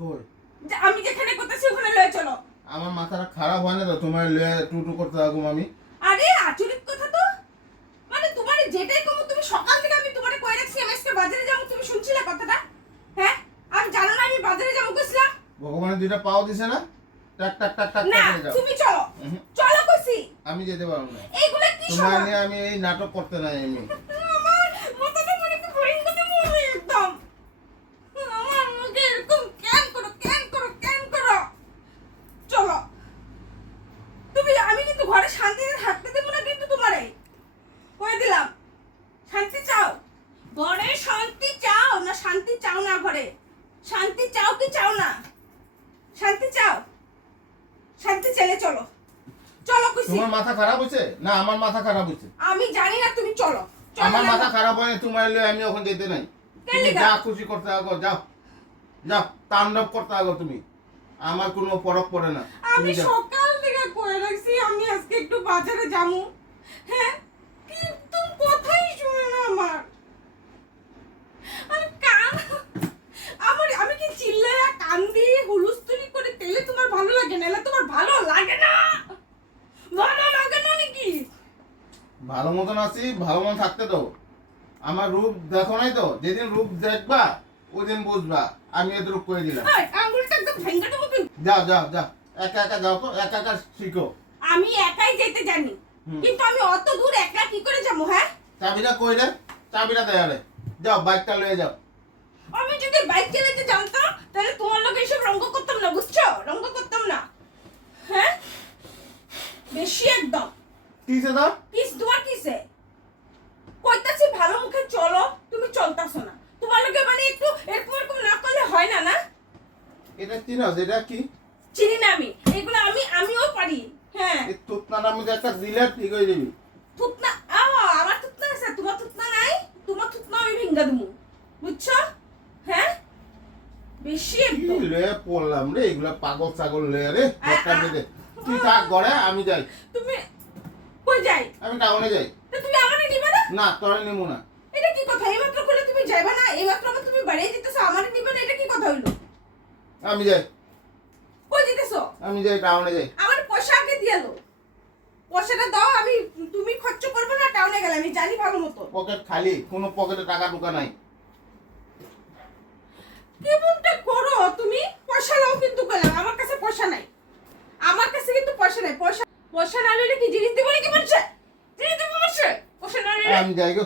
কই আমি যেখানে করতেছি ওখানে লয়ে চলো। আমার মাথাটা খারাপ হয় না তো তোমার লয়ে টুটু করতে থাকুম আমি। আরে আচরিত কথা তো, মানে তোমার যেটাই কম তুমি সকাল থেকে আমি তোমারে কই রাখছি আমি আজকে বাজারে যাবো, তুমি শুনছিলে কথাটা? হ্যাঁ আমি জানো না আমি বাজারে যাবো কইছিলাম? ভগবানের দুইটা পাও দিছে না, টাক টাক টাক টাক না করে যাও। তুমি চলো চলো কইছি। আমি যেতে পারবো না, এইগুলা কি তোমার সব? নিয়ে আমি এই নাটক করতে নাই আমি। আমার মাথাটা মানে কি বোরিং করতে মনে একদম। আমার মুখে এরকম কেন করো কেন করো কেন করো? চলো তুমি, আমি কিন্তু ঘরে শান্তিতে থাকতে দেবো না কিন্তু তোমারে কই দিলাম। শান্তি চাও ঘরে, শান্তি চাও না? শান্তি চাও না ঘরে? শান্তি চাও কি চাও না? শান্তি চাও? শান্তি চাইলে চলো চলো কইছি। তোমার মাথা খারাপ হয়েছে না আমার মাথা খারাপ হয়েছে? আমি জানি না, তুমি চলো চলো আমার না। মাথা খারাপ হয় না, তোমার লয়ে আমি ওখানে যেতে নাই। কেন তুমি লিগা? যা খুশি করতে থাকো, যাও যাও তাণ্ডব করতে থাকো তুমি, আমার কোনো ফরক পড়ে না। আমি তুমি যাও। সকাল থেকে কয়ে রাখছি আমি আজকে একটু বাজারে যাবো, হ্যাঁ কিন্তু কথাই শুনে না আমার। আমি কান, আমি কি চিল্লায়া কান্দি হুলুস্থুলি করে তেলে তোমার ভালো লাগে না? এলে তোমার ভালো লাগে না? ভালো লাগে না নাকি? ভালো মতন আছি, ভালো মতন থাকতে দাও। আমার রূপ দেখো নাই তো, যেদিন রূপ দেখবা ওই দিন বুঝবা আমি এত রূপ করে দিলাম। এই, আঙুলটা একদম ভেঙে দেবো কিন্তু। যাও যাও যাও, একা একা যাও তো, একা একা শিখো। আমি একাই যেতে জানি, কিন্তু আমি অত দূর একা কি করে যাবো? হ্যাঁ চাবিটা কইলে, চাবিটা দেয়ালে, যাও বাইকটা লয়ে যাও। আমি যদি বাইক চালাতে জানতাম তাহলে তোমার লোক এসব রঙ্গ করতাম না, বুঝছো? রঙ্গ করতাম না। হ্যাঁ বেশি একদম। কিসে দাও? কিস তোমার কিসে? কইতাছি ভালো মুখে চলো, তুমি চলতাছো না। তোমার লোকে মানে একটু এরকম এরকম না করলে হয় না না? এটা কি না, এটা কি? চিনি না আমি এগুলো, আমিও পারি। হ্যাঁ এই তুতনাটার মধ্যে একটা দিলে ঠিক হয়ে যাবি। থুতনা আমার থুতনা আছে, তোমার থুতনা নাই? তোমার থুতনা আমি ভেঙ্গা দেবো, বুঝছো? হ্যাঁ বেশি কি একদম। লয়ে পড়লাম রে, এগুলা পাগল ছাগল লয়ে রে, একটা বেঁধে। তুই থাক ঘরে, আমি যাই। তুমি কই যাই? আমি টাউনে যাই। তো তুমি আমারে নিবে না? না তোরে নেবো না। এটা কি কথা? এইমাত্র কইলে তুমি যাইবা না, এইমাত্র আবার তুমি বাড়িয়ে দিতেছো, আমারে নিবে না, এটা কি কথা হইলো? আমি যাই, কই দিতেছো? আমি যাই, টাউনে যাই। আমার পয়সা আগে দিয়ে দাও, পয়সাটা দাও। আমি, তুমি খরচ করবে না, টাউনে গেলে আমি জানি ভালো মতো। পকেট খালি, কোনো পকেটে টাকা ঢোকা নাই। কেমনটা করো তুমি? পয়সা নাও কিন্তু গেলাম, আমার কাছে পয়সা নাই, আমার কাছে কিন্তু পয়সা নাই। পয়সা না লইলে কি জিনিস দিব নাকি মানুষে? জিনিস দিব মানুষে? পয়সা না লইলে আমি যাই গো।